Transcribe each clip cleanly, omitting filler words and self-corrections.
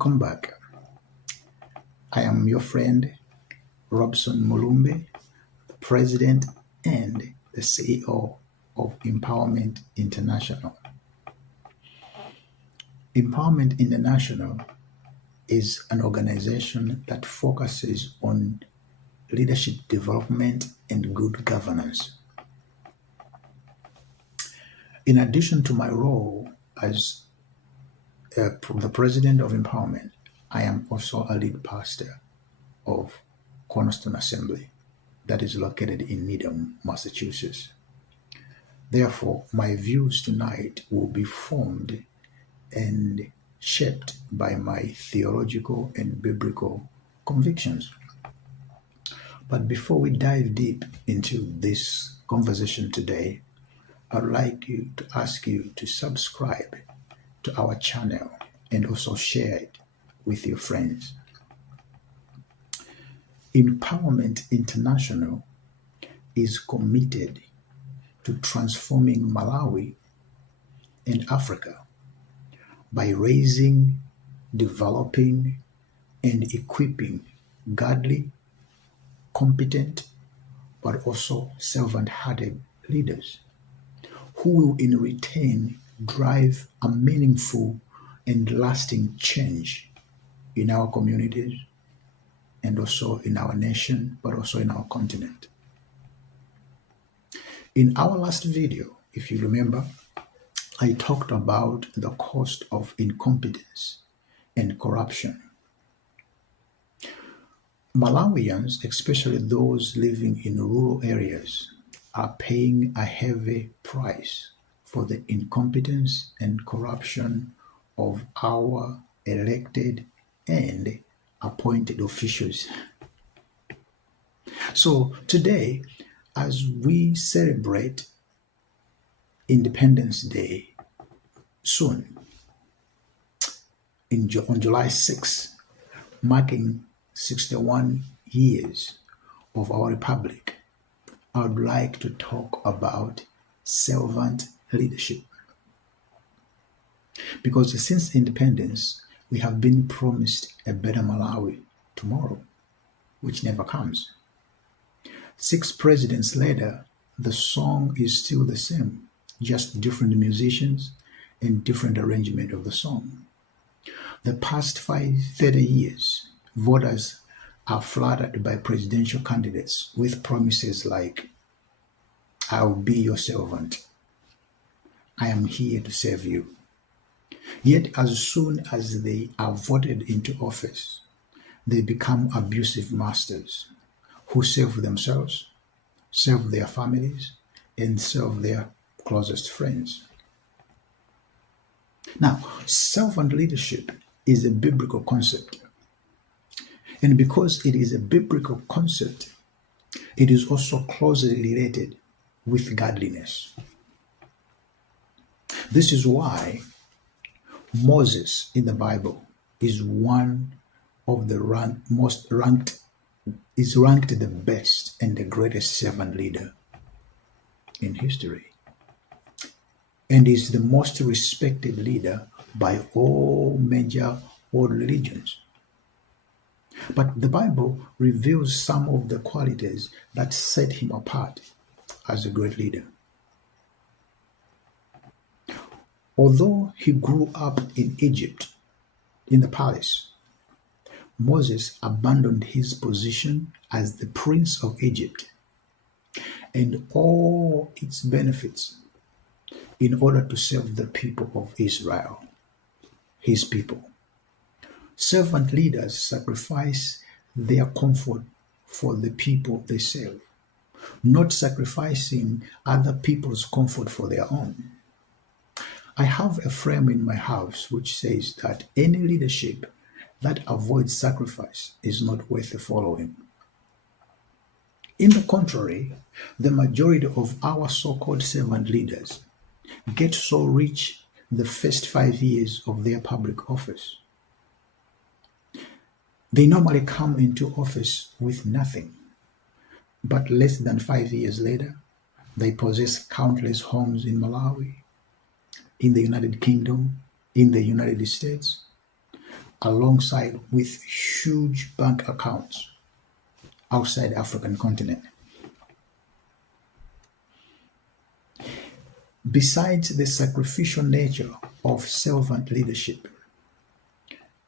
Welcome back. I am your friend, Robson Mulumbe, the President and the CEO of Empowerment International. Empowerment International is an organization that focuses on leadership development and good governance. In addition to my role as the President of Empowerment, I am also a lead pastor of Cornerstone Assembly that is located in Needham, Massachusetts. Therefore, my views tonight will be formed and shaped by my theological and biblical convictions. But before we dive deep into this conversation today, I'd like to ask you to subscribe to our channel and also share it with your friends. Empowerment International is committed to transforming Malawi and Africa by raising, developing, and equipping godly, competent, but also servant-hearted leaders who will in return drive a meaningful and lasting change in our communities and also in our nation, but also in our continent. In our last video, if you remember, I talked about the cost of incompetence and corruption. Malawians, especially those living in rural areas, are paying a heavy price for the incompetence and corruption of our elected and appointed officials. So today, as we celebrate Independence Day soon, on July 6th, marking 61 years of our republic, I would like to talk about servant leadership. Because since independence, we have been promised a better Malawi tomorrow, which never comes. 6 presidents later, the song is still the same, just different musicians and different arrangement of the song. The past 30 years, voters are flattered by presidential candidates with promises like, "I'll be your servant. I am here to serve you." Yet as soon as they are voted into office, they become abusive masters who serve themselves, serve their families, and serve their closest friends. Now, servant leadership is a biblical concept. And because it is a biblical concept, it is also closely related with godliness. This is why Moses in the Bible is one of the ranked the best and the greatest servant leader in history, and is the most respected leader by all major world religions. But the Bible reveals some of the qualities that set him apart as a great leader. Although he grew up in Egypt, in the palace, Moses abandoned his position as the prince of Egypt and all its benefits in order to serve the people of Israel, his people. Servant leaders sacrifice their comfort for the people they serve, not sacrificing other people's comfort for their own. I have a frame in my house which says that any leadership that avoids sacrifice is not worth the following. In the contrary, the majority of our so-called servant leaders get so rich the first 5 years of their public office. They normally come into office with nothing, but less than 5 years later, they possess countless homes in Malawi, in the United Kingdom, in the United States, alongside with huge bank accounts outside the African continent. Besides the sacrificial nature of servant leadership,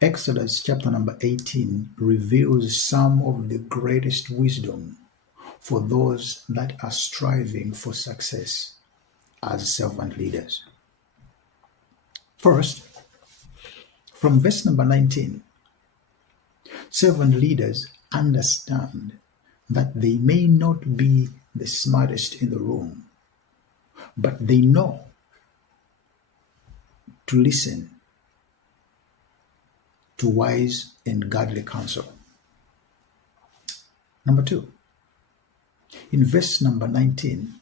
Exodus chapter number 18 reveals some of the greatest wisdom for those that are striving for success as servant leaders. First, from verse number 19, servant leaders understand that they may not be the smartest in the room, but they know to listen to wise and godly counsel. Number two, in verse number 19,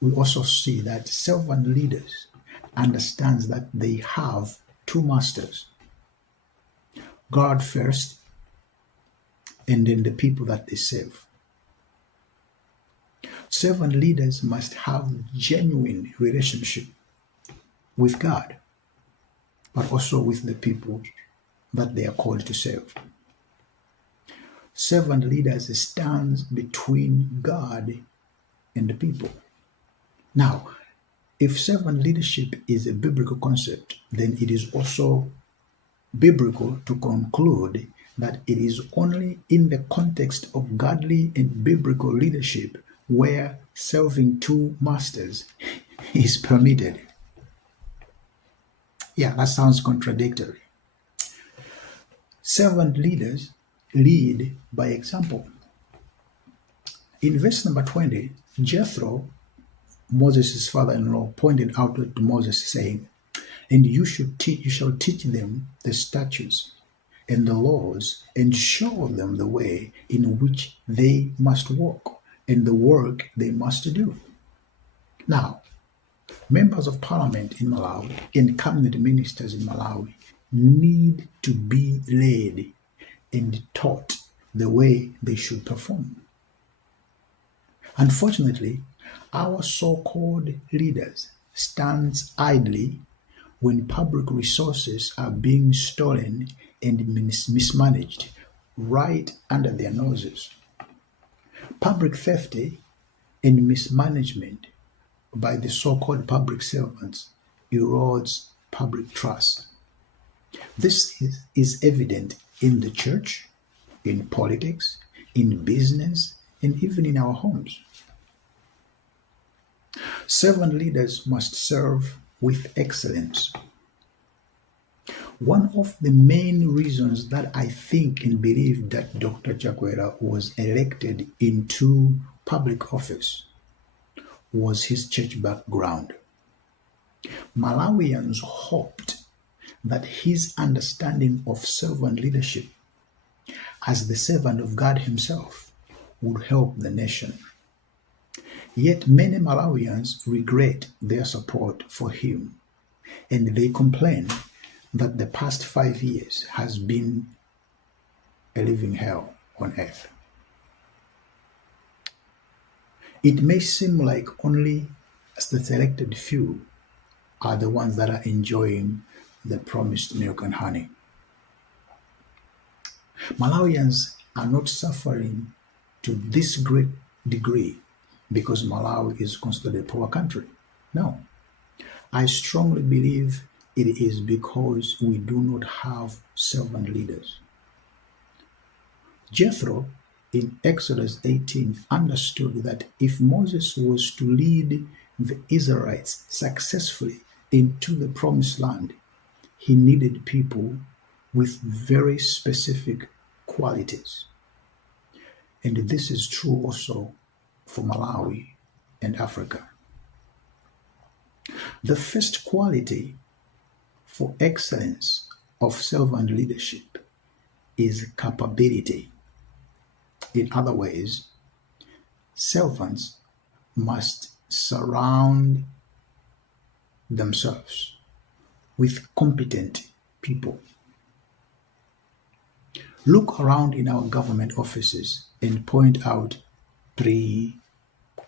we also see that servant leaders understands that they have two masters, God first, and then the people that they serve. Servant leaders must have genuine relationship with God, but also with the people that they are called to serve. Servant leaders stands between God and the people. Now, if servant leadership is a biblical concept, then it is also biblical to conclude that it is only in the context of godly and biblical leadership where serving two masters is permitted. Yeah, that sounds contradictory. Servant leaders lead by example. In verse number 20, Jethro, Moses' father-in-law, pointed out to Moses, saying, "And you shall teach them the statutes and the laws, and show them the way in which they must walk, and the work they must do." Now, members of parliament in Malawi and cabinet ministers in Malawi need to be led and taught the way they should perform. Unfortunately, our so-called leaders stand idly when public resources are being stolen and mismanaged right under their noses. Public theft and mismanagement by the so-called public servants erodes public trust. This is evident in the church, in politics, in business, and even in our homes. Servant leaders must serve with excellence. One of the main reasons that I think and believe that Dr. Chakwera was elected into public office was his church background. Malawians hoped that his understanding of servant leadership as the servant of God himself would help the nation. Yet many Malawians regret their support for him, and they complain that the past 5 years has been a living hell on earth. It may seem like only the selected few are the ones that are enjoying the promised milk and honey. Malawians are not suffering to this great degree because Malawi is considered a poor country. No. I strongly believe it is because we do not have servant leaders. Jethro in Exodus 18 understood that if Moses was to lead the Israelites successfully into the promised land, he needed people with very specific qualities. And this is true also for Malawi and Africa. The first quality for excellence of servant leadership is capability. In other ways, servants must surround themselves with competent people. Look around in our government offices and point out 3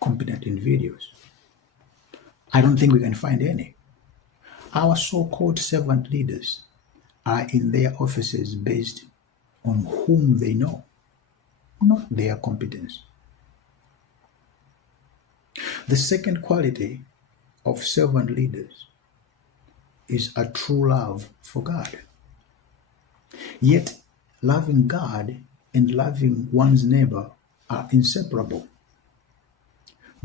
competent individuals. I don't think we can find any. Our so-called servant leaders are in their offices based on whom they know, not their competence. The second quality of servant leaders is a true love for God. Yet, loving God and loving one's neighbor are inseparable.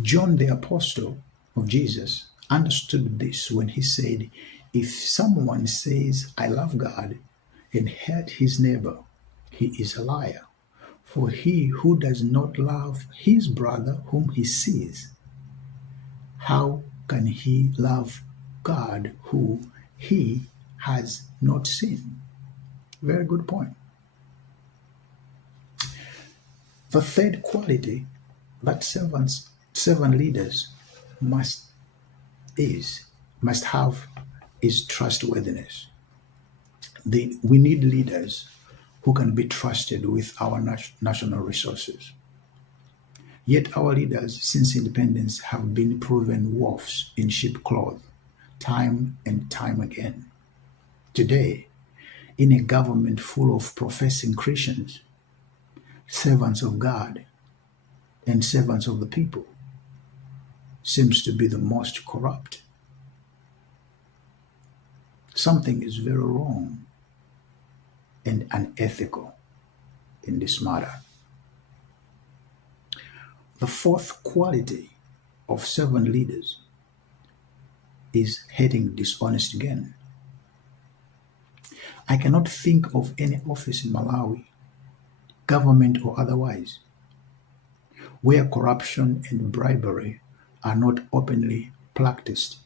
John, the apostle of Jesus, understood this when he said, "If someone says, 'I love God,' and hate his neighbor, he is a liar. For he who does not love his brother whom he sees, how can he love God who he has not seen?" Very good point. The third quality that servant leaders must is must have is trustworthiness. We need leaders who can be trusted with our national resources. Yet our leaders since independence have been proven wolves in sheep cloth, time and time again. Today, in a government full of professing Christians, servants of God, and servants of the people, seems to be the most corrupt. Something is very wrong and unethical in this matter. The fourth quality of servant leaders is hating dishonest gain. I cannot think of any office in Malawi, government or otherwise, where corruption and bribery are not openly practiced.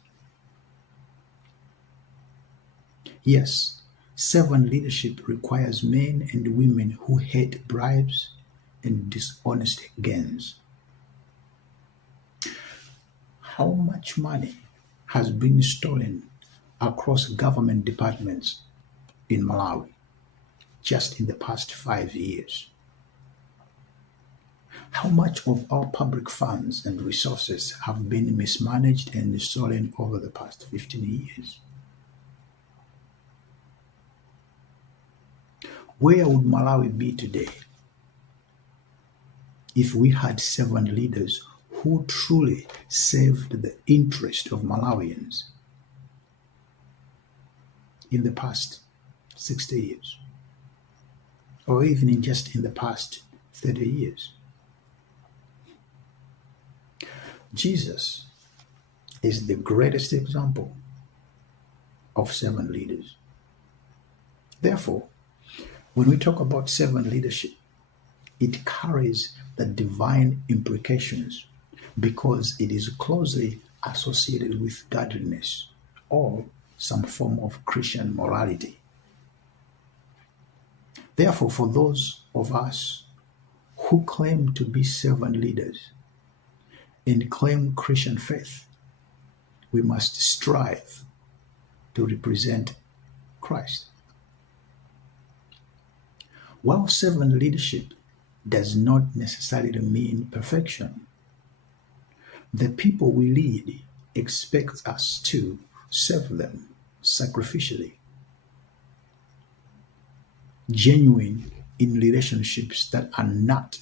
Yes, servant leadership requires men and women who hate bribes and dishonest gains. How much money has been stolen across government departments in Malawi just in the past 5 years? How much of our public funds and resources have been mismanaged and stolen over the past 15 years? Where would Malawi be today if we had servant leaders who truly served the interest of Malawians in the past 60 years, or even in the past 30 years? Jesus is the greatest example of servant leaders. Therefore, when we talk about servant leadership, it carries the divine implications because it is closely associated with godliness or some form of Christian morality. Therefore, for those of us who claim to be servant leaders and claim Christian faith, we must strive to represent Christ. While servant leadership does not necessarily mean perfection, the people we lead expect us to serve them sacrificially, genuine in relationships that are not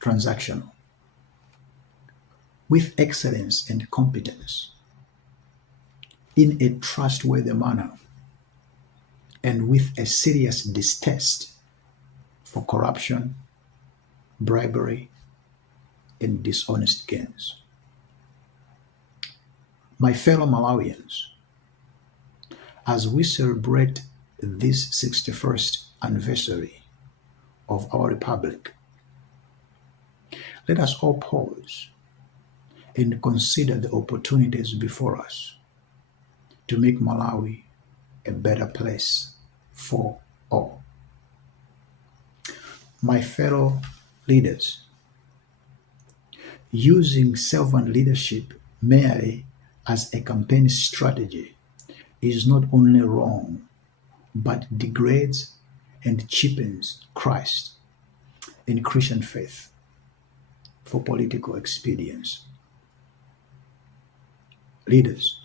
transactional, with excellence and competence, in a trustworthy manner, and with a serious distaste for corruption, bribery, and dishonest gains. My fellow Malawians, as we celebrate this 61st anniversary of our republic, let us all pause and consider the opportunities before us to make Malawi a better place for all. My fellow leaders, using servant leadership merely as a campaign strategy is not only wrong, but degrades and cheapens Christ and Christian faith for political expedience. Leaders,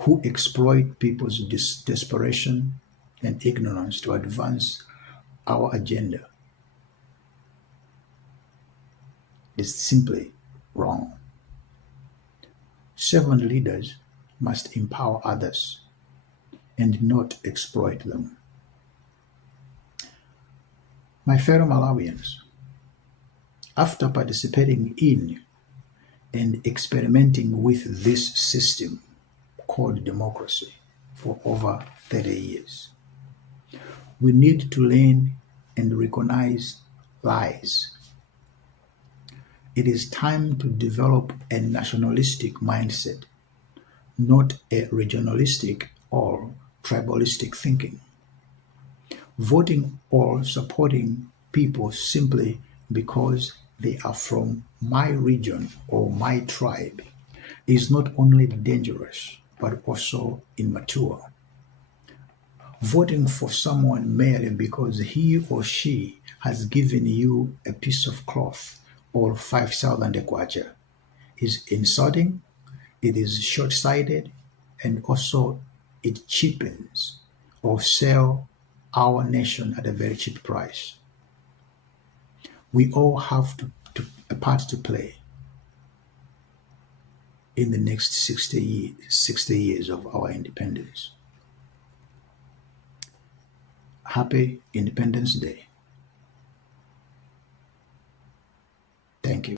who exploit people's desperation and ignorance to advance our agenda is simply wrong. Servant leaders must empower others and not exploit them. My fellow Malawians, after participating in and experimenting with this system called democracy for over 30 years, we need to learn and recognize lies. It is time to develop a nationalistic mindset, not a regionalistic or tribalistic thinking. Voting or supporting people simply because they are from my region or my tribe is not only dangerous but also immature. Voting for someone merely because he or she has given you a piece of cloth or 5,000 kwacha is insulting, it is short-sighted, and also it cheapens or sell our nation at a very cheap price. We all have a part to play in the next 60 years of our independence. Happy Independence Day. Thank you.